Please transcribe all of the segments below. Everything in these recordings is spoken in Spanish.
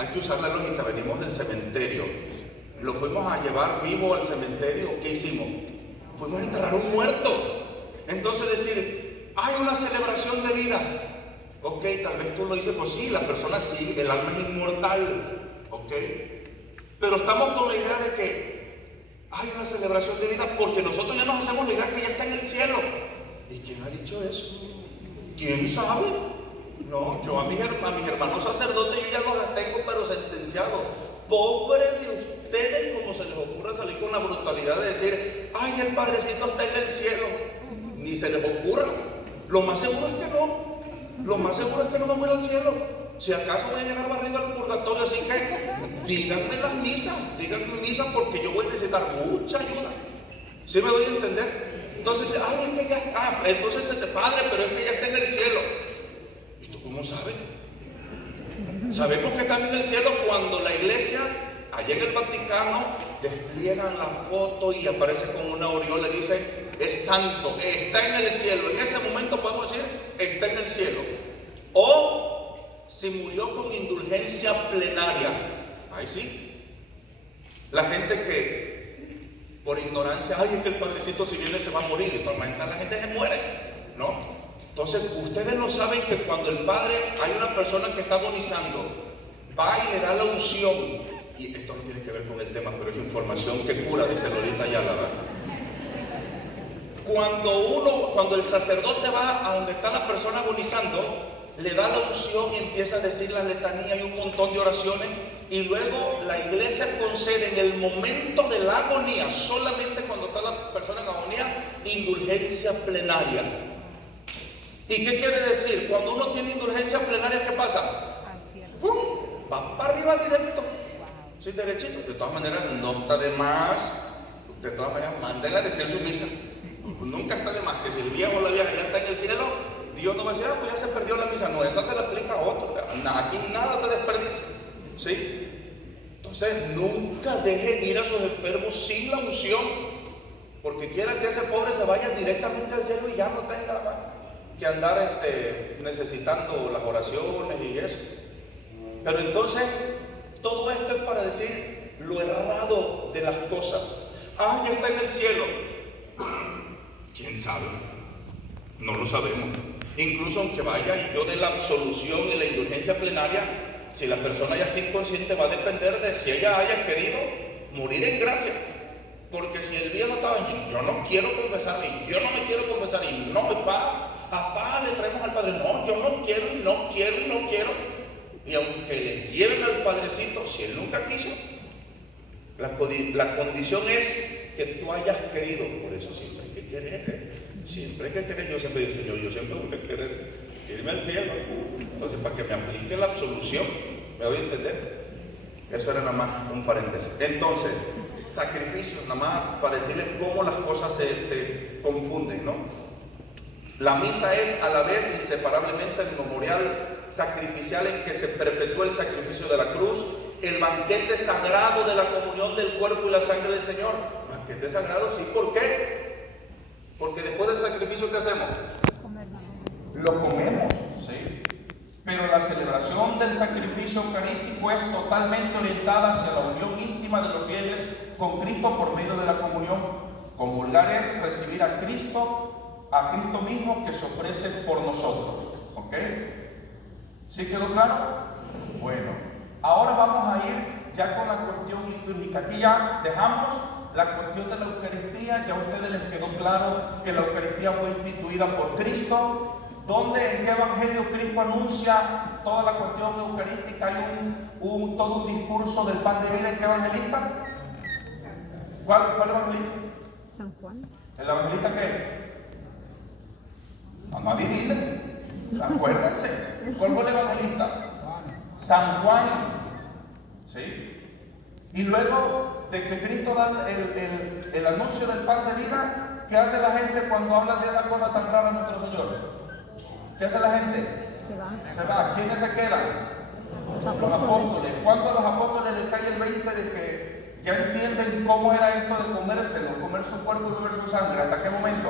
hay que usar la lógica, venimos del cementerio. ¿Lo fuimos a llevar vivo al cementerio? ¿Qué hicimos? Fuimos a enterrar un muerto. Entonces decir, hay una celebración de vida. Ok, tal vez tú lo dices, pues sí, la persona sí, el alma es inmortal. Ok, pero estamos con la idea de que hay una celebración de vida porque nosotros ya nos hacemos la idea que ya está en el cielo. ¿Y quién ha dicho eso? ¿Quién sabe? No, yo a mis hermanos sacerdotes yo ya los tengo pero sentenciados. Pobre de ustedes, como se les ocurra salir con la brutalidad de decir, ay, el Padrecito está en el cielo. Ni se les ocurra. Lo más seguro es que no. Lo más seguro es que no me voy al cielo. Si acaso voy a llegar barrido al purgatorio, así que díganme las misas, porque yo voy a necesitar mucha ayuda. ¿Sí me doy a entender? Entonces, ay, es que ya está. Entonces ese padre, pero es que ya está en el cielo. ¿Y tú cómo sabes? Sabemos que están en el cielo cuando la iglesia, allá en el Vaticano, despliegan la foto y aparece con una aureola y dice, es santo, está en el cielo. En ese momento podemos decir, está en el cielo. O si murió con indulgencia plenaria, ahí sí. La gente que por ignorancia, ay, es que el Padrecito si viene se va a morir, de todas maneras la gente se muere, ¿no? Entonces, ustedes no saben que cuando el Padre, hay una persona que está agonizando, va y le da la unción, y esto no tiene que ver con el tema, pero es información que cura, dice Lolita Ayala, ¿verdad? Cuando el sacerdote va a donde está la persona agonizando, le da la unción y empieza a decir la letanía y un montón de oraciones, y luego la iglesia concede en el momento de la agonía, solamente cuando está la persona en agonía, indulgencia plenaria. ¿Y qué quiere decir? Cuando uno tiene indulgencia plenaria, ¿qué pasa? ¡Pum! Va para arriba directo. Sí, derechito. De todas maneras, no está de más. De todas maneras, mándenla a decir su misa. Nunca está de más que si el viejo o la vieja ya está en el cielo, Dios no va a decir, pues ya se perdió la misa. No, esa se la aplica a otro. Aquí nada se desperdicia. ¿Sí? Entonces, nunca dejen ir a sus enfermos sin la unción, porque quiera que ese pobre se vaya directamente al cielo y ya no tenga que andar necesitando las oraciones y eso. Pero entonces, todo esto es para decir lo errado de las cosas. Ah, ya está en el cielo. ¿Quién sabe? No lo sabemos. Incluso aunque vaya y yo dé la absolución y la indulgencia plenaria, si la persona ya está inconsciente, va a depender de si ella haya querido morir en gracia. Porque si el día no estaba en yo no quiero confesar, y yo no me quiero confesar, y no, papá, le traemos al Padre, no, yo no quiero, y no quiero, y no quiero. Y aunque le lleven al Padrecito, si él nunca quiso, la condición es que tú hayas querido. Por eso siempre hay que querer, siempre hay que querer. Yo siempre digo, Señor, yo siempre voy a querer irme al cielo. Entonces, para que me aplique la absolución, ¿me voy a entender? Eso era nada más un paréntesis. Entonces, sacrificios, nada más para decirles cómo las cosas se confunden, ¿no? La misa es a la vez inseparablemente el memorial sacrificial en que se perpetúa el sacrificio de la cruz, el banquete sagrado de la comunión del cuerpo y la sangre del Señor. Banquete sagrado, sí, ¿por qué? Porque después del sacrificio, ¿qué hacemos? Lo comemos, ¿sí? Pero la celebración del sacrificio eucarístico es totalmente orientada hacia la unión íntima de los fieles con Cristo por medio de la comunión. Comulgar es recibir a Cristo mismo que se ofrece por nosotros. ¿Ok? ¿Sí quedó claro? Bueno, ahora vamos a ir ya con la cuestión litúrgica. Aquí ya dejamos la cuestión de la Eucaristía. Ya a ustedes les quedó claro que la Eucaristía fue instituida por Cristo. ¿Dónde, en qué evangelio Cristo anuncia toda la cuestión eucarística? Hay todo un discurso del pan de vida. ¿En qué evangelista? ¿Cuál evangelista? San Juan. ¿El evangelista qué? No adivinen. Acuérdense. ¿Cuál fue el evangelista? San Juan. ¿Sí? Y luego de que Cristo da el anuncio del pan de vida, ¿qué hace la gente cuando hablan de esas cosas tan raras de nuestro Señor? ¿Qué hace la gente? Se va. ¿Quiénes se quedan? Los apóstoles. ¿Cuándo a los apóstoles les cae el 20 de que ya entienden cómo era esto de comérselo, comer su cuerpo y beber su sangre? ¿Hasta qué momento?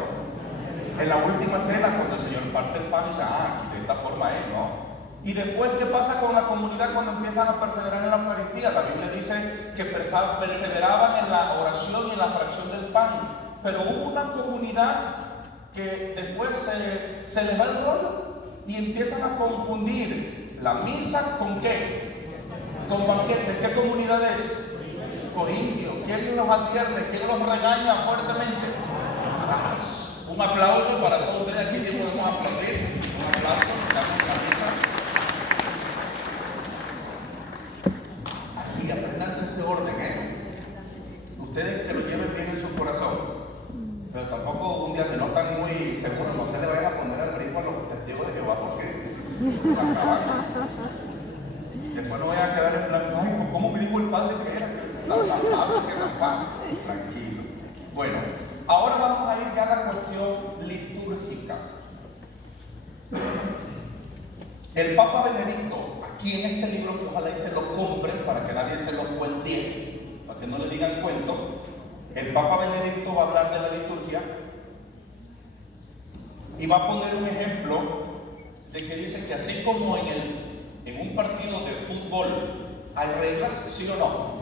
En la última cena, cuando el Señor parte el pan y dice, aquí de esta forma es, ¿no? Y después, ¿qué pasa con la comunidad cuando empiezan a perseverar en la Eucaristía? La Biblia dice que perseveraban en la oración y en la fracción del pan. Pero hubo una comunidad que después se les va el rollo y empiezan a confundir la misa con ¿qué? Con banquetes. ¿Qué comunidad es? Corintios. ¿Quién los advierte? ¿Quién los regaña fuertemente? Un aplauso para todos ustedes. Aquí sí podemos aplaudir. Un aplauso. Estamos en la mesa. Así, aprendanse ese orden, Ustedes que lo lleven bien en su corazón. Pero tampoco un día, si no están muy seguros, no se le vayan a poner al brinco a los testigos de Jehová porque acaban. Después no vayan a quedar en plan, ay, pues ¿cómo me dijo el padre que era? San Pablo, que San Pablo. Tranquilo. Bueno, ahora vamos a ir ya a la cuestión litúrgica. El Papa Benedicto, aquí en este libro, que ojalá y se lo compren para que nadie se lo cuente, para que no le digan cuento. El Papa Benedicto va a hablar de la liturgia y va a poner un ejemplo de que dice que así como en un partido de fútbol hay reglas, ¿sí o no?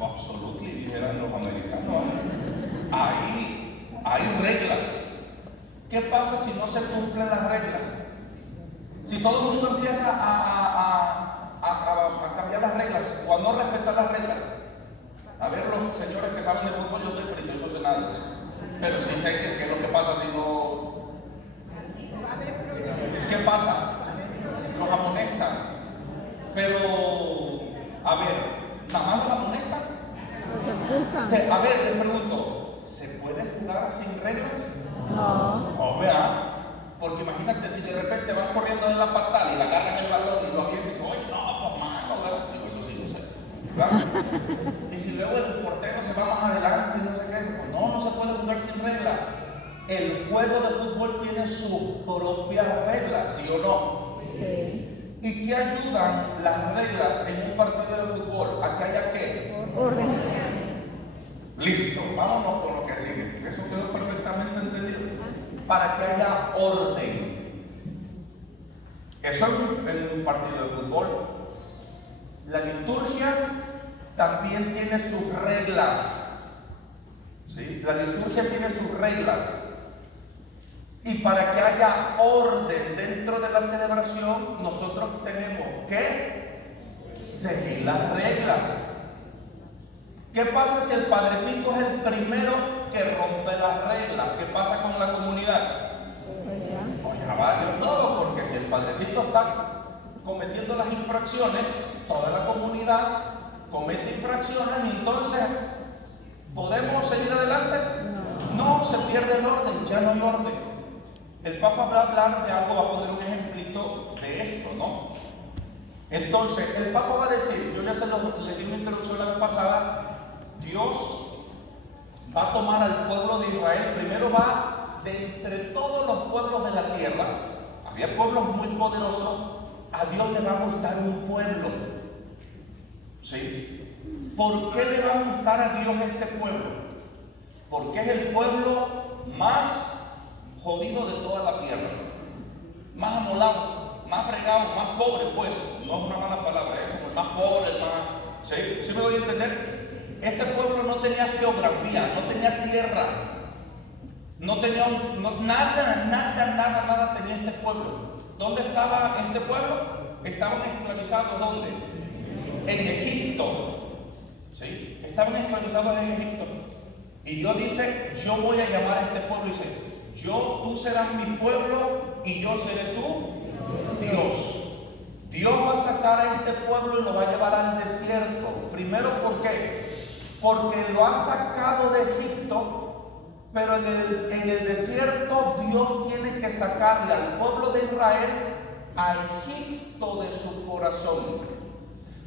Absolutely, dijeran los americanos. Hay reglas. ¿Qué pasa si no se cumplen las reglas? Si todo el mundo empieza a cambiar las reglas o a no respetar las reglas. A ver, los señores que saben de fútbol, yo estoy frito, yo no sé nada de eso. Pero sí sé qué es lo que pasa si no. ¿Qué pasa? Los amonestan. Pero, a ver, ¿nada más los amonestan? Los expulsan. A ver, les pregunto, ¿se puede jugar sin reglas? No. No, ¿verdad? Porque imagínate si de repente van corriendo en la patada y le agarran el balón y lo avientan y dicen, oye, no, pues mano, ¿verdad? Eso sí, no sé. ¿Verdad? Y si luego el portero se va más adelante y no sé qué, pues no se puede jugar sin reglas. El juego de fútbol tiene sus propias reglas, ¿sí o no? Sí. ¿Y qué ayudan las reglas en un partido de fútbol? ¿A que haya qué? Orden. Listo, vámonos con lo que sigue. Eso quedó perfectamente entendido. Para que haya orden. Eso en un partido de fútbol. La liturgia también tiene sus reglas. ¿Sí? La liturgia tiene sus reglas. Y para que haya orden dentro de la celebración, nosotros tenemos que seguir las reglas. ¿Qué pasa si el padrecito es el primero que rompe las reglas? ¿Qué pasa con la comunidad? Pues ya valió todo, porque si el padrecito está cometiendo las infracciones, toda la comunidad comete infracciones y entonces ¿podemos seguir adelante? No, se pierde el orden, ya no hay orden. El Papa va a hablar de algo, va a poner un ejemplito de esto, ¿no? Entonces, el Papa va a decir, yo ya le di una introducción la vez pasada, Dios va a tomar al pueblo de Israel, primero va de entre todos los pueblos de la tierra, había pueblos muy poderosos, a Dios le va a gustar un pueblo, ¿sí? ¿Por qué le va a gustar a Dios este pueblo? Porque es el pueblo más jodido de toda la tierra, más amolado, más fregado, más pobre, pues, no es una mala palabra, como el más pobre, el más, ¿sí me voy a entender? Este pueblo no tenía geografía, no tenía tierra, no tenía nada tenía este pueblo. ¿Dónde estaba este pueblo? Estaban esclavizados, ¿dónde? En Egipto, ¿sí? Estaban esclavizados en Egipto. Y Dios dice, yo voy a llamar a este pueblo, y dice, tú serás mi pueblo y yo seré tu Dios. Dios va a sacar a este pueblo y lo va a llevar al desierto. Primero, ¿por qué? Porque lo ha sacado de Egipto, pero en el desierto Dios tiene que sacarle al pueblo de Israel a Egipto de su corazón.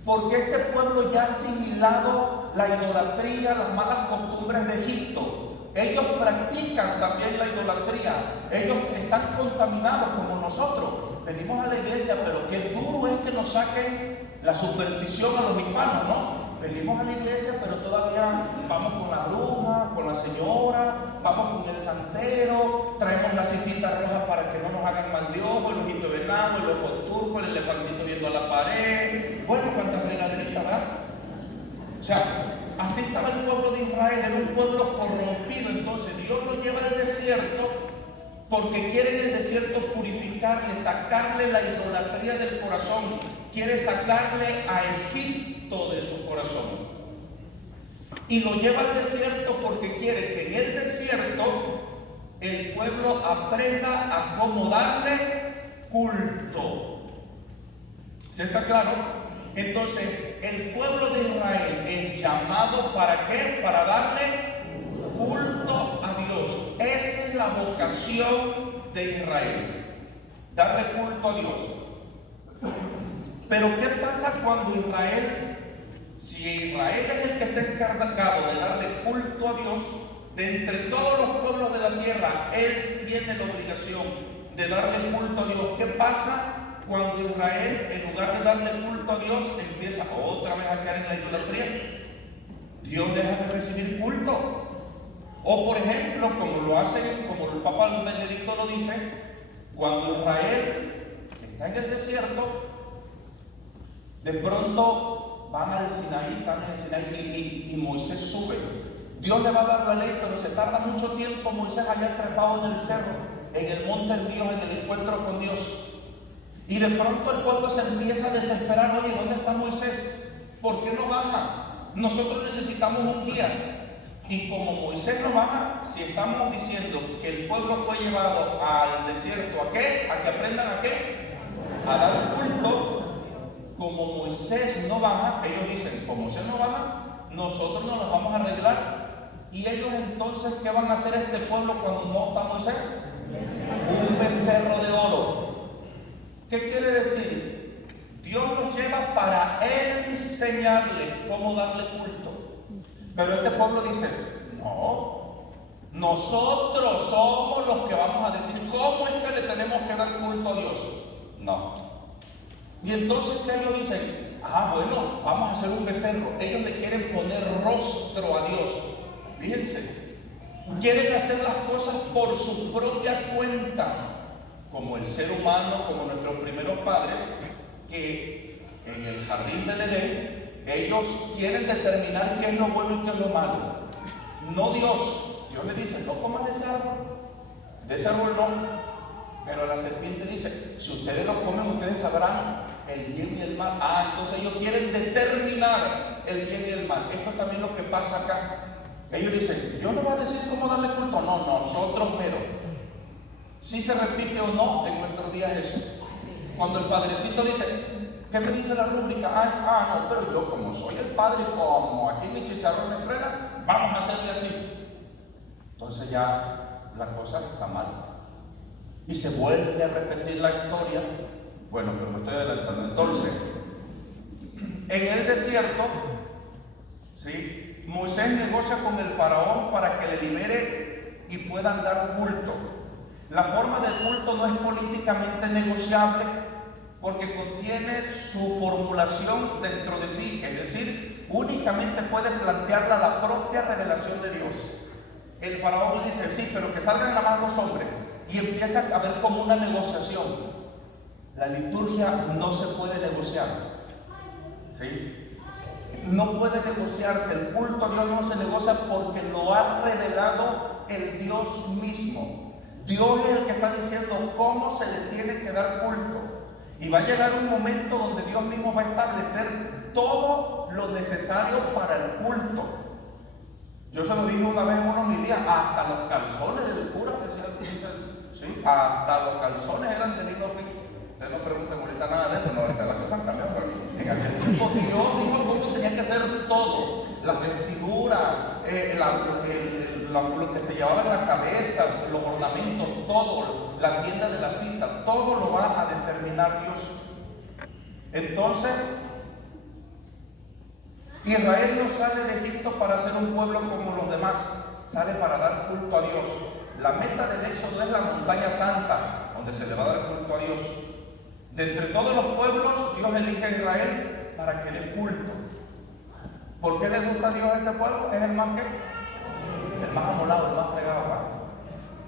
Porque este pueblo ya ha asimilado la idolatría, las malas costumbres de Egipto. Ellos practican también la idolatría. Ellos están contaminados como nosotros. Venimos a la iglesia, pero qué duro es que nos saquen la superstición a los hispanos, ¿no? venimos a la iglesia, pero todavía vamos con la bruja, con la señora, vamos con el santero, traemos la cintita roja para que no nos hagan mal de ojo, el ojito de venado, el ojo turco, el elefantito viendo a la pared. Bueno, cuánta fregaderita, ¿verdad? O sea, así estaba el pueblo de Israel, era un pueblo corrompido. Entonces Dios lo lleva al desierto porque quiere en el desierto purificarle, sacarle la idolatría del corazón, quiere sacarle a Egipto de su corazón. Y lo lleva al desierto porque quiere que en el desierto el pueblo aprenda a cómo darle culto. ¿Sí está claro? Entonces, el pueblo de Israel es llamado ¿para qué? Para darle culto a Dios. Esa es la vocación de Israel, darle culto a Dios. Pero ¿qué pasa cuando Israel, si Israel es el que está encargado de darle culto a Dios, de entre todos los pueblos de la tierra, él tiene la obligación de darle culto a Dios? ¿Qué pasa cuando Israel, en lugar de darle culto a Dios, empieza otra vez a caer en la idolatría? Dios deja de recibir culto. O por ejemplo, como lo hacen, como el Papa Benedicto lo dice, cuando Israel está en el desierto, de pronto van al Sinaí, están en el Sinaí y Moisés sube. Dios le va a dar la ley, pero se tarda mucho tiempo Moisés allá trepado en el cerro, en el monte de Dios, en el encuentro con Dios. Y de pronto el pueblo se empieza a desesperar. Oye, ¿dónde está Moisés? ¿Por qué no baja? Nosotros necesitamos un guía. Y como Moisés no baja, si estamos diciendo que el pueblo fue llevado al desierto, ¿a qué? ¿A que aprendan a qué? A dar culto. Como Moisés no baja, ellos dicen, como Moisés no baja, nosotros no nos vamos a arreglar. Y ellos entonces, ¿qué van a hacer este pueblo cuando no está Moisés? Un becerro de oro. ¿Qué quiere decir? Dios nos lleva para enseñarle cómo darle culto. Pero este pueblo dice, no, nosotros somos los que vamos a decir cómo es que le tenemos que dar culto a Dios. No. Y entonces que ellos dicen, bueno, vamos a hacer un becerro. Ellos le quieren poner rostro a Dios. Fíjense, quieren hacer las cosas por su propia cuenta, como el ser humano, como nuestros primeros padres, que en el jardín del Edén, ellos quieren determinar qué es lo bueno y qué es lo malo. No Dios. Dios le dice, no coman de ese árbol no. Pero la serpiente dice, si ustedes lo comen, ustedes sabrán el bien y el mal. Entonces ellos quieren determinar el bien y el mal. Esto es también lo que pasa acá. Ellos dicen, Dios no va a decir cómo darle culto. No, nosotros mero. Si se repite o no en nuestros días eso. Cuando el padrecito dice, ¿qué me dice la rúbrica? No, pero yo como soy el padre, como aquí mi chicharrón me entrega, vamos a hacerle así. Entonces ya la cosa está mal. Y se vuelve a repetir la historia. Bueno, pero me estoy adelantando. Entonces, en el desierto, ¿sí? Moisés negocia con el faraón para que le libere y puedan dar culto. La forma del culto no es políticamente negociable porque contiene su formulación dentro de sí, es decir, únicamente puede plantearla la propia revelación de Dios. El faraón le dice, sí, pero que salgan nada más los hombres, y empieza a haber como una negociación. La liturgia no se puede negociar, ¿sí? No puede negociarse, el culto a Dios no se negocia porque lo ha revelado el Dios mismo. Dios es el que está diciendo cómo se le tiene que dar culto. Y va a llegar un momento donde Dios mismo va a establecer todo lo necesario para el culto. Yo se lo dije una vez en una homilía, hasta los calzones del cura, ¿sí? Hasta los calzones eran de lino fino. Ustedes no pregunten ahorita nada de eso, no, ahorita las cosas han cambiado, pero en aquel tiempo Dios dijo cómo tenía que ser todo, las vestiduras, lo que se llevaba en la cabeza, los ornamentos, todo, la tienda de la cita, todo lo va a determinar Dios. Entonces, Israel no sale de Egipto para ser un pueblo como los demás, sale para dar culto a Dios. La meta del éxodo es la montaña santa, donde se le va a dar culto a Dios. De entre todos los pueblos, Dios elige a Israel para que dé culto. ¿Por qué le gusta a Dios a este pueblo? Es el más amolado, el más fregado, ¿verdad?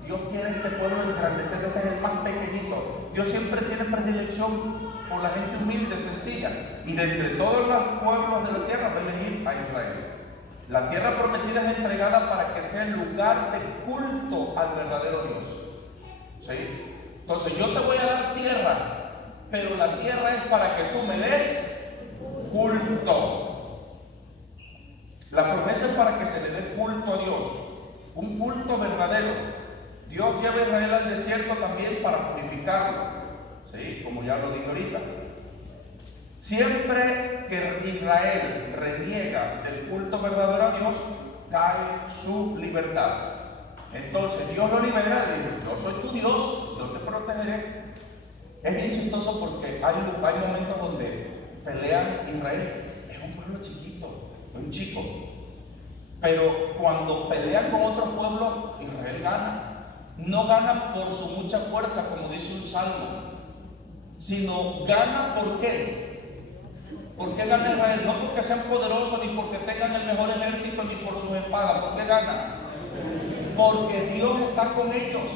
Dios quiere este pueblo engrandecer, este es el más pequeñito. Dios siempre tiene predilección por la gente humilde, sencilla. Y de entre todos los pueblos de la tierra va a elegir a Israel. La tierra prometida es entregada para que sea el lugar de culto al verdadero Dios. ¿Sí? Entonces yo te voy a dar tierra, pero la tierra es para que tú me des culto. La promesa es para que se le dé culto a Dios, un culto verdadero. Dios lleva a Israel al desierto también para purificarlo, ¿sí? Como ya lo dije ahorita. Siempre que Israel reniega del culto verdadero a Dios, cae su libertad. Entonces Dios lo libera y le dice: yo soy tu Dios, yo te protegeré. Es bien chistoso porque hay momentos donde pelean Israel. Es un pueblo chiquito, un chico. Pero cuando pelean con otros pueblos, Israel gana. No gana por su mucha fuerza, como dice un salmo, sino gana ¿por qué? ¿Por qué gana Israel? No porque sean poderosos, ni porque tengan el mejor ejército, ni por sus espadas. ¿Por qué gana? Porque Dios está con ellos.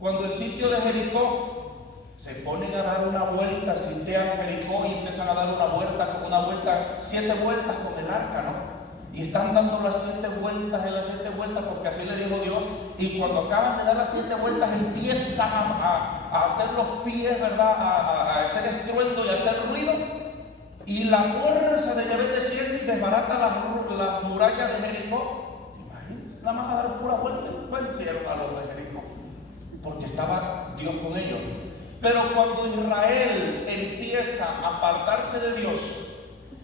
Cuando el sitio de Jericó, se ponen a dar una vuelta, sitian Jericó y empiezan a dar una vuelta, 7 vueltas con el arca, ¿no? Y están dando las 7 vueltas en las 7 vueltas, porque así le dijo Dios. Y cuando acaban de dar las 7 vueltas, empiezan a hacer los pies, ¿verdad? A hacer estruendo y a hacer ruido. Y la fuerza de Yahvé desciende y desbarata las murallas de Jericó. Imagínense, nada más a dar pura vuelta, vencieron a los de Jericó, porque estaba Dios con ellos. Pero cuando Israel empieza a apartarse de Dios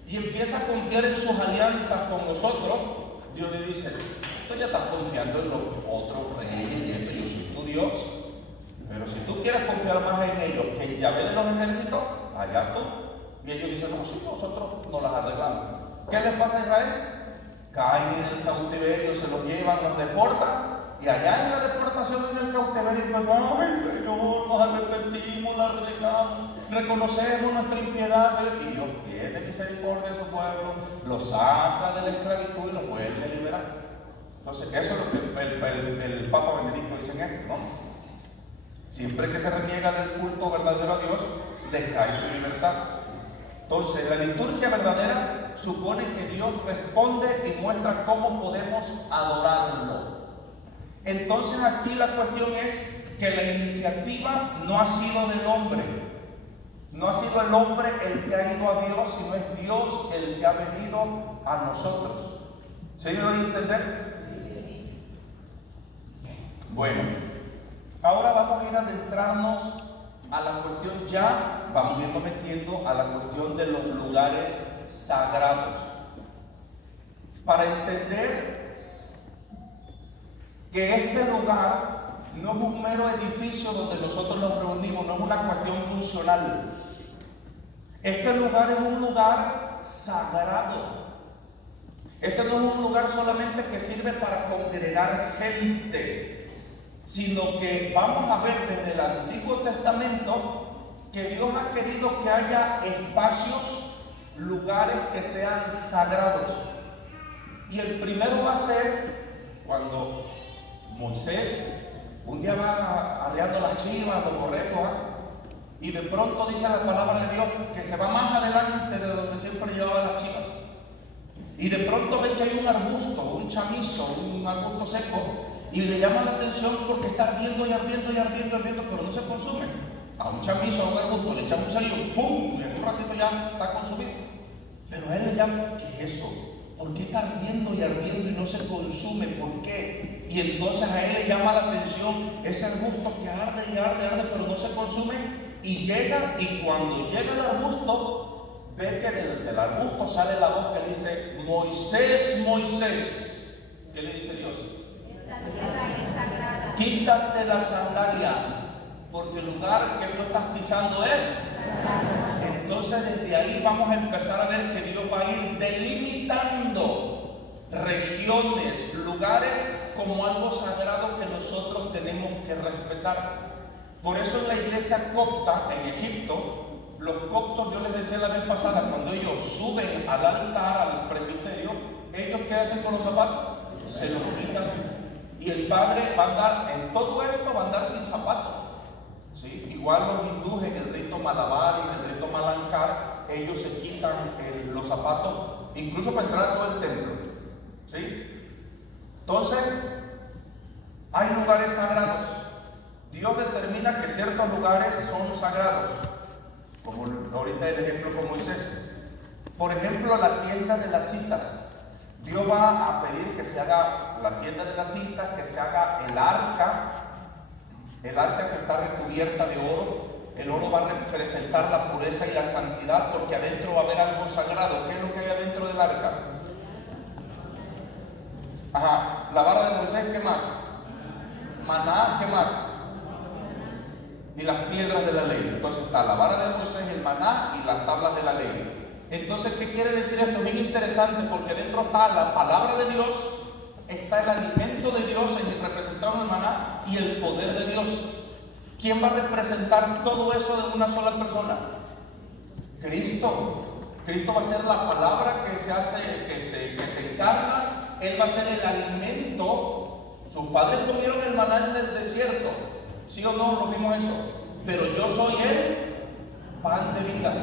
y empieza a confiar en sus alianzas con nosotros, Dios le dice: tú ya estás confiando en los otros reyes y esto, yo soy tu Dios. Pero si tú quieres confiar más en ellos que en Yahvé de los ejércitos, allá tú. Y ellos dicen: no, sí, nosotros nos las arreglamos. ¿Qué les pasa a Israel? Caen en el cautiverio, se los llevan, los deportan. Y allá en la deportación, en el cautiverio, pues: ay, Señor, nos arrepentimos, la regamos, reconocemos nuestra impiedad. Y Dios tiene misericordia de su pueblo, los saca de la esclavitud y los vuelve a liberar. Entonces, eso es lo que el Papa Benedicto dice en esto, ¿no? Siempre que se reniega del culto verdadero a Dios, decae su libertad. Entonces, la liturgia verdadera supone que Dios responde y muestra cómo podemos adorarlo. Entonces, aquí la cuestión es que la iniciativa no ha sido del hombre. No ha sido el hombre el que ha ido a Dios, sino es Dios el que ha venido a nosotros. ¿Sí me doy a entender? Bueno, ahora vamos a ir a adentrarnos a la cuestión, ya vamos a irnos metiendo a la cuestión de los lugares sagrados, para entender que este lugar no es un mero edificio donde nosotros nos reunimos, no es una cuestión funcional. Este lugar es un lugar sagrado. Este no es un lugar solamente que sirve para congregar gente, sino que vamos a ver desde el Antiguo Testamento que Dios ha querido que haya espacios, lugares que sean sagrados. Y el primero va a ser cuando Moisés un día va arreando las chivas, los borregos, y de pronto dice la palabra de Dios que se va más adelante de donde siempre llevaba las chivas. Y de pronto ve que hay un arbusto, un chamizo, un arbusto seco, y le llama la atención porque está ardiendo y ardiendo y ardiendo, pero no se consume. A un chamizo, a un arbusto, le echan un cerillo, ¡fum! Y en un ratito ya está consumido. Pero a él le llama: ¿qué es eso? ¿Por qué está ardiendo y no se consume? ¿Por qué? Y entonces a él le llama la atención ese arbusto que arde y arde, pero no se consume. Y llega, y cuando llega el arbusto, ve que del arbusto sale la voz que dice: Moisés, Moisés. ¿Qué le dice Dios? Esta tierra es sagrada. Quítate las sandalias, porque el lugar que tú estás pisando es sagrado. Entonces desde ahí vamos a empezar a ver que Dios va a ir delimitando regiones, lugares como algo sagrado que nosotros tenemos que respetar. Por eso en la iglesia copta en Egipto, Los coptos, yo les decía la vez pasada, cuando ellos suben al altar, al presbiterio, ¿ellos qué hacen con los zapatos? Se los quitan. Y el padre va a andar, en todo esto va a andar sin zapatos. ¿Sí? Igual los hindúes en el rito Malabar y en el rito Malankar, ellos se quitan los zapatos, incluso para entrar a todo el templo. ¿Sí? Entonces, hay lugares sagrados. Dios determina que ciertos lugares son sagrados, como ahorita el ejemplo con Moisés. Por ejemplo, la tienda de las citas. Dios va a pedir que se haga la tienda de las citas, que se haga el arca que está recubierta de oro. El oro va a representar la pureza y la santidad, porque adentro va a haber algo sagrado. ¿Qué es lo que hay adentro del arca? La vara de Moisés, ¿qué más? Maná, ¿qué más? Y las piedras de la ley. Entonces está la vara de Moisés, el maná y las tablas de la ley. Entonces, ¿qué quiere decir esto? Bien interesante, porque dentro está la palabra de Dios, está el alimento de Dios, representado en el maná, y el poder de Dios. ¿Quién va a representar todo eso de una sola persona? Cristo. Cristo va a ser la palabra que se encarna. Él va a ser el alimento. Sus padres comieron el maná en el desierto. ¿Sí o no? Lo vimos eso. Pero yo soy el pan de vida.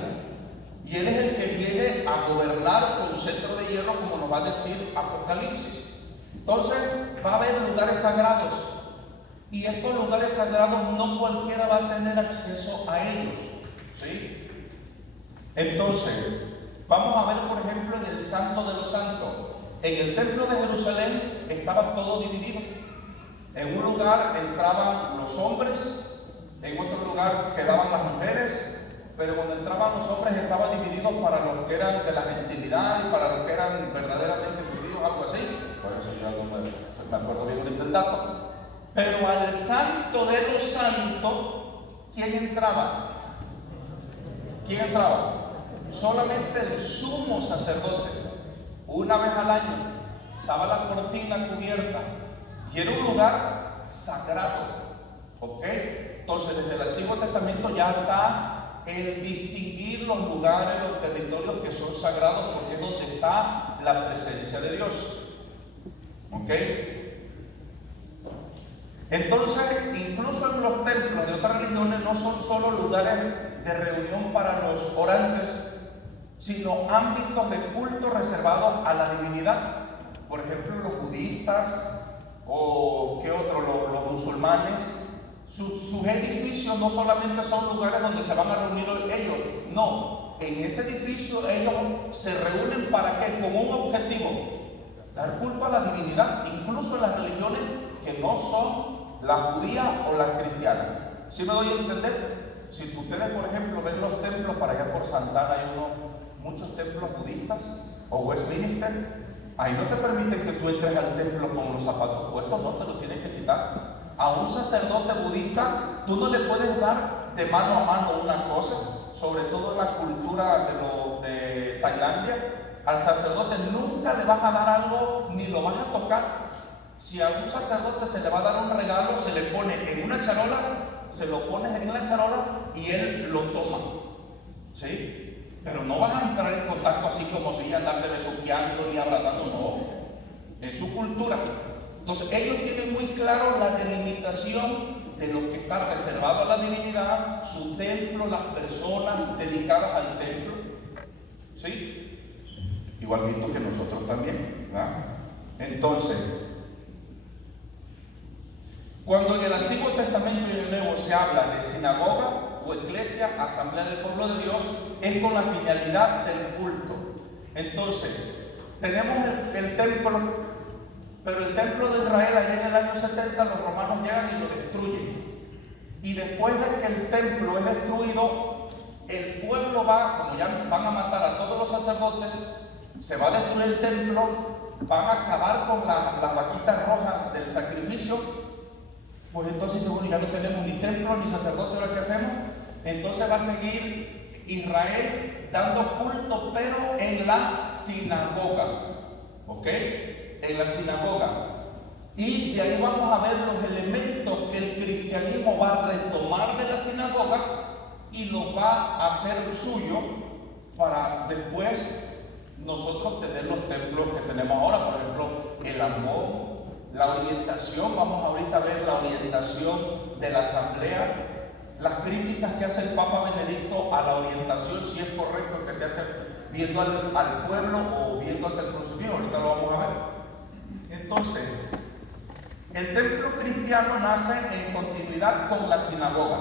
Y Él es el que viene a gobernar con cetro de hierro, como nos va a decir Apocalipsis. Entonces, va a haber lugares sagrados. Y estos lugares sagrados no cualquiera va a tener acceso a ellos. ¿Sí? Entonces, vamos a ver, por ejemplo, en el Santo de los Santos. En el templo de Jerusalén estaba todo dividido. En un lugar entraban los hombres, en otro lugar quedaban las mujeres, pero cuando entraban los hombres estaba dividido para los que eran de la gentilidad y para los que eran verdaderamente judíos, algo así. Por eso yo no me acuerdo bien ahorita el dato. Pero al Santo de los Santos, ¿quién entraba? ¿Quién entraba? Solamente el sumo sacerdote. Una vez al año estaba la cortina cubierta y era un lugar sagrado. ¿Ok? Entonces, desde el Antiguo Testamento ya está el distinguir los lugares, los territorios que son sagrados, porque es donde está la presencia de Dios. ¿Ok? Entonces, incluso en los templos de otras religiones no son solo lugares de reunión para los orantes, sino ámbitos de culto reservados a la divinidad. Por ejemplo, los budistas o ¿qué otro? Los musulmanes. Sus edificios no solamente son lugares donde se van a reunir ellos, no, en ese edificio ellos se reúnen ¿para qué? Con un objetivo, dar culto a la divinidad, incluso en las religiones que no son la judía o la cristiana. ¿Sí me doy a entender? Si ustedes, por ejemplo, ven los templos para allá por Santana, hay muchos templos budistas o Westminster, ahí no te permiten que tú entres al templo con los zapatos puestos, no, te lo tienes que quitar. A un sacerdote budista, tú no le puedes dar de mano a mano una cosa, sobre todo en la cultura de Tailandia. Al sacerdote nunca le vas a dar algo ni lo vas a tocar. Si a un sacerdote se le va a dar un regalo, se le pone en una charola, se lo pones en la charola y él lo toma. ¿Sí? Pero no vas a entrar en contacto así como si andar besuqueando ni abrazando, no. En su cultura. Entonces ellos tienen muy claro la delimitación de lo que está reservado a la divinidad, su templo, las personas dedicadas al templo. ¿Sí? Igualito que nosotros también, ¿verdad? Entonces, cuando en el Antiguo Testamento y en el Nuevo se habla de sinagoga o iglesia, asamblea del pueblo de Dios, es con la finalidad del culto. Entonces, tenemos el templo. Pero el templo de Israel, allá en el año 70, los romanos llegan y lo destruyen. Y después de que el templo es destruido, el pueblo como ya van a matar a todos los sacerdotes, se va a destruir el templo, van a acabar con las vaquitas rojas del sacrificio. Pues entonces, según ya no tenemos ni templo ni sacerdote, ¿lo que hacemos? Entonces va a seguir Israel dando culto, pero en la sinagoga. ¿Ok? En la sinagoga. Y de ahí vamos a ver los elementos que el cristianismo va a retomar de la sinagoga y lo va a hacer suyo para después nosotros tener los templos que tenemos ahora. Por ejemplo, el Ambón, la orientación. Vamos ahorita a ver la orientación de la asamblea, las críticas que hace el Papa Benedicto a la orientación, si es correcto que se hace viendo al pueblo o viendo hacia el crucifijo. Ahorita lo vamos a ver. Entonces, el templo cristiano nace en continuidad con la sinagoga.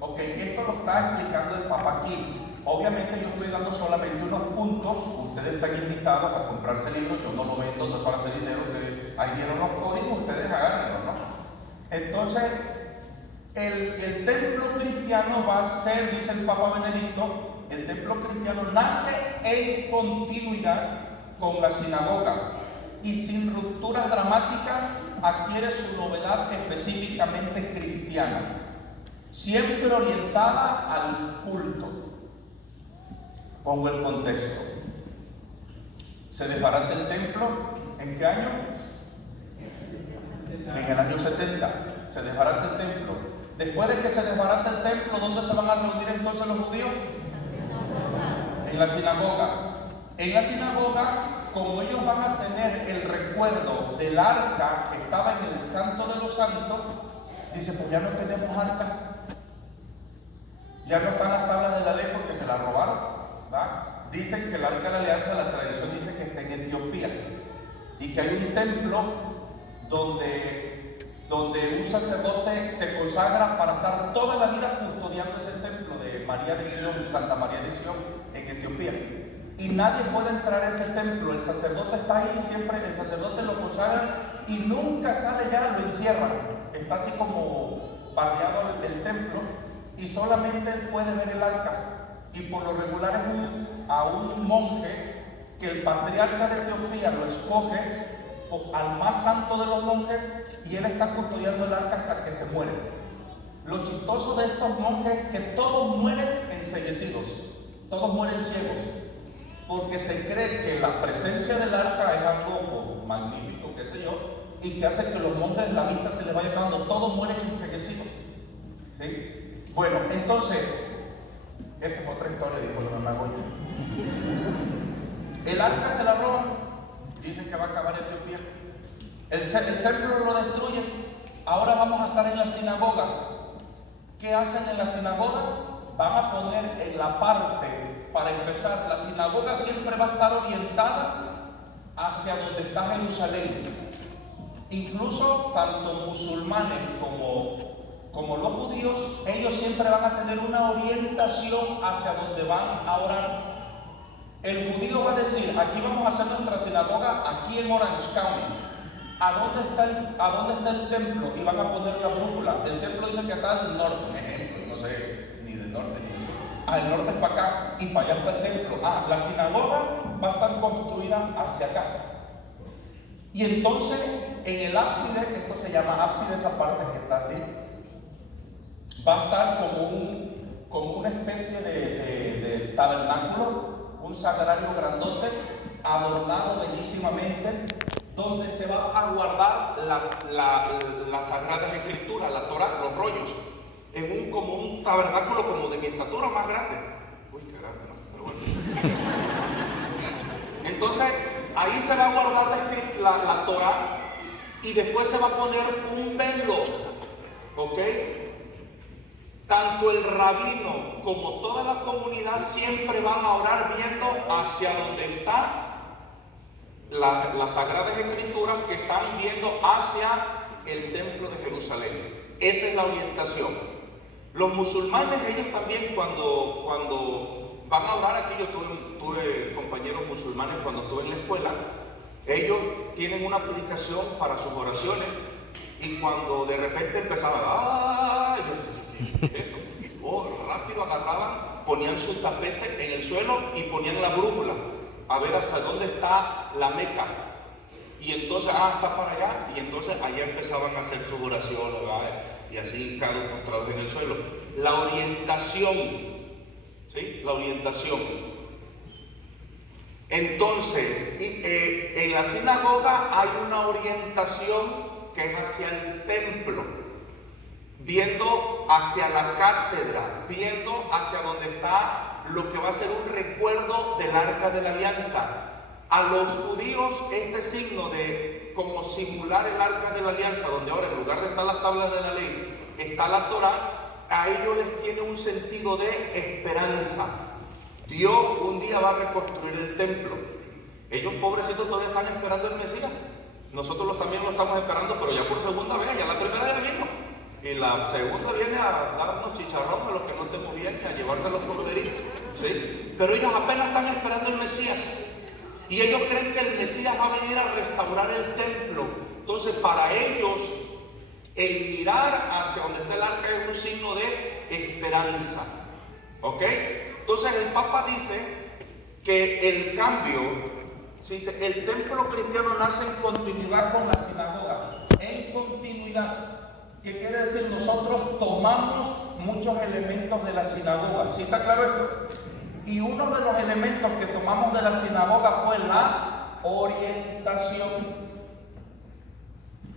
Ok, esto lo está explicando el Papa aquí. Obviamente yo estoy dando solamente unos puntos. Ustedes están invitados a comprarse libros. Yo no lo vendo, no es para hacer dinero. Ustedes, ahí dieron los códigos, ustedes háganlo, ¿no? Entonces, el templo cristiano va a ser, dice el Papa Benedicto, el templo cristiano nace en continuidad con la sinagoga y sin rupturas dramáticas adquiere su novedad específicamente cristiana, siempre orientada al culto. Pongo el contexto. Se desbarata el templo, ¿en qué año? En el año 70. Se desbarata el templo. Después de que se desbarata el templo, ¿dónde se van a reunir entonces los judíos? En la sinagoga. En la sinagoga, como ellos van a tener el recuerdo del arca que estaba en el Santo de los Santos, dice, pues ya no tenemos arca. Ya no están las tablas de la ley porque se las robaron, ¿verdad? Dicen que el arca de la alianza, la tradición dice que está en Etiopía y que hay un templo donde un sacerdote se consagra para estar toda la vida custodiando ese templo de María de Sion, Santa María de Sion, en Etiopía. Y nadie puede entrar a ese templo. El sacerdote está ahí siempre, el sacerdote lo consagra y nunca sale, ya lo encierran. Está así como bardeado el templo y solamente él puede ver el arca. Y por lo regular es a un monje que el patriarca de Etiopía lo escoge al más santo de los monjes y él está custodiando el arca hasta que se muere. Lo chistoso de estos monjes es que todos mueren enceguecidos, todos mueren ciegos, porque se cree que la presencia del arca es algo magnífico, qué sé yo, y que hace que los monjes la vista se les vaya acabando, todos mueren enceguecidos. ¿Sí? Bueno, entonces, esta es otra historia, dijo la mamá Goya. El arca se la roban, dicen que va a acabar Etiopía. El templo lo destruyen. Ahora vamos a estar en las sinagogas. ¿Qué hacen en la sinagoga? Van a poner en la parte, para empezar, la sinagoga siempre va a estar orientada hacia donde está Jerusalén. Incluso tanto musulmanes como los judíos, ellos siempre van a tener una orientación hacia donde van a orar. El judío va a decir, aquí vamos a hacer nuestra sinagoga, aquí en Orange County. ¿A dónde está el templo? Y van a poner la brújula. El templo dice que acá al norte, un ejemplo, no sé, ni del norte ni del sur. El norte es para acá y para allá está el templo. La sinagoga va a estar construida hacia acá. Y entonces, en el ábside, esto se llama ábside, esa parte que está así, va a estar como una especie de tabernáculo, un sagrario grandote, adornado bellísimamente, donde se va a guardar la Sagrada Escritura, la Torah, los rollos, como un tabernáculo como de mi estatura más grande. Uy, qué grande, ¿no? Pero bueno. Entonces, ahí se va a guardar la Torah y después se va a poner un velo, ¿ok? Tanto el rabino como toda la comunidad siempre van a orar viendo hacia donde está las Sagradas Escrituras, que están viendo hacia el templo de Jerusalén. Esa es la orientación. Los musulmanes, ellos también cuando van a orar, aquí yo tuve compañeros musulmanes cuando estuve en la escuela, ellos tienen una aplicación para sus oraciones y cuando de repente empezaban, rápido agarraban, ponían su tapete en el suelo y ponían la brújula a ver hasta dónde está la Meca. Y entonces, está para allá. Y entonces allá empezaban a hacer sus oraciones, ¿verdad? Y así hincados, postrados en el suelo. La orientación, ¿sí? La orientación. Entonces, en la sinagoga hay una orientación que es hacia el templo, viendo hacia la cátedra, viendo hacia donde está lo que va a ser un recuerdo del Arca de la Alianza. A los judíos este signo de como simular el Arca de la Alianza, donde ahora en lugar de estar las tablas de la ley está la Torá, a ellos les tiene un sentido de esperanza. Dios un día va a reconstruir el templo. Ellos pobrecitos todavía están esperando el Mesías. Nosotros también lo estamos esperando, pero ya por segunda vez. Ya la primera ya vino, y la segunda viene a darnos chicharrón a los que no estemos bien, a llevarse a los corderitos, ¿sí? Pero ellos apenas están esperando el Mesías. Y ellos creen que el Mesías va a venir a restaurar el templo. Entonces para ellos el mirar hacia donde está el arca es un signo de esperanza. ¿Ok? Entonces el Papa dice que el cambio, se dice, el templo cristiano nace en continuidad con la sinagoga. En continuidad. ¿Qué quiere decir? Nosotros tomamos muchos elementos de la sinagoga. ¿Sí está claro esto? Y uno de los elementos que tomamos de la sinagoga fue la orientación.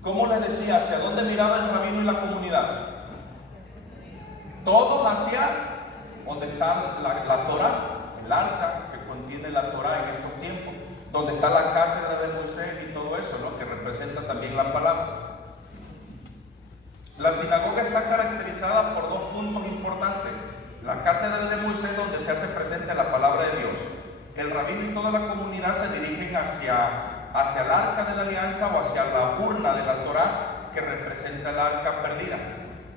¿Cómo les decía? ¿Hacia dónde miraba el rabino y la comunidad? Todos hacia donde está la Torá, el arca que contiene la Torá en estos tiempos, donde está la cátedra de Moisés y todo eso, ¿no? Que representa también la palabra. La sinagoga está caracterizada por dos puntos importantes. La cátedra de Moisés, donde se hace presente la palabra de Dios. El rabino y toda la comunidad se dirigen hacia el arca de la alianza o hacia la urna de la Torá que representa el arca perdida.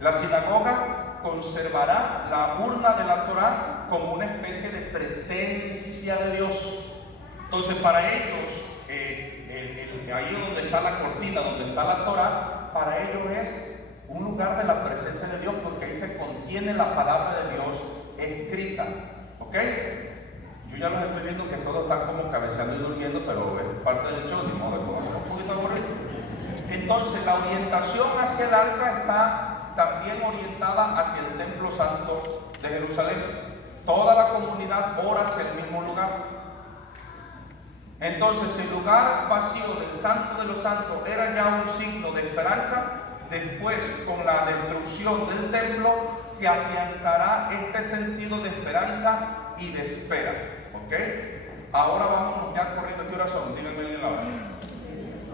La sinagoga conservará la urna de la Torá como una especie de presencia de Dios. Entonces para ellos, ahí donde está la cortina, donde está la Torá, para ellos es un lugar de la presencia de Dios, porque ahí se contiene la palabra de Dios escrita. ¿Ok? Yo ya los estoy viendo que todos están como cabeceando y durmiendo, pero es parte del show, ni modo de tomar un poquito de aburrido. Entonces la orientación hacia el arca está también orientada hacia el templo santo de Jerusalén. Toda la comunidad ora hacia el mismo lugar. Entonces el lugar vacío del santo de los santos era ya un signo de esperanza. Después, con la destrucción del templo, se afianzará este sentido de esperanza y de espera. ¿Ok? Ahora vámonos ya corriendo. ¿Qué horas son? Díganme la hora.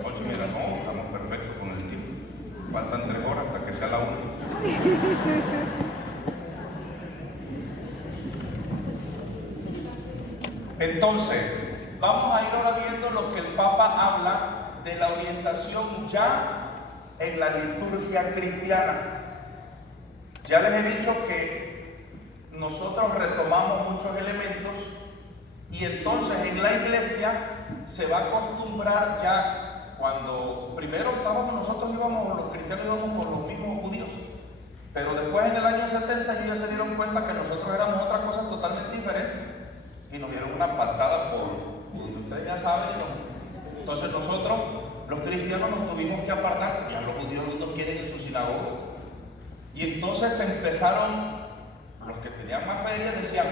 8:30. No, estamos perfectos con el tiempo. Faltan 3 horas hasta que sea la 1. Entonces, vamos a ir ahora viendo lo que el Papa habla de la orientación ya en la liturgia cristiana. Ya les he dicho que nosotros retomamos muchos elementos y entonces en la iglesia se va a acostumbrar ya, cuando primero nosotros los cristianos íbamos con los mismos judíos, pero después en el año 70 ellos ya se dieron cuenta que nosotros éramos otra cosa totalmente diferente y nos dieron una patada por donde ustedes ya saben, ¿no? Entonces nosotros los cristianos nos tuvimos que apartar, porque ya los judíos no nos quieren en su sinagoga. Y entonces empezaron, los que tenían más feria decían,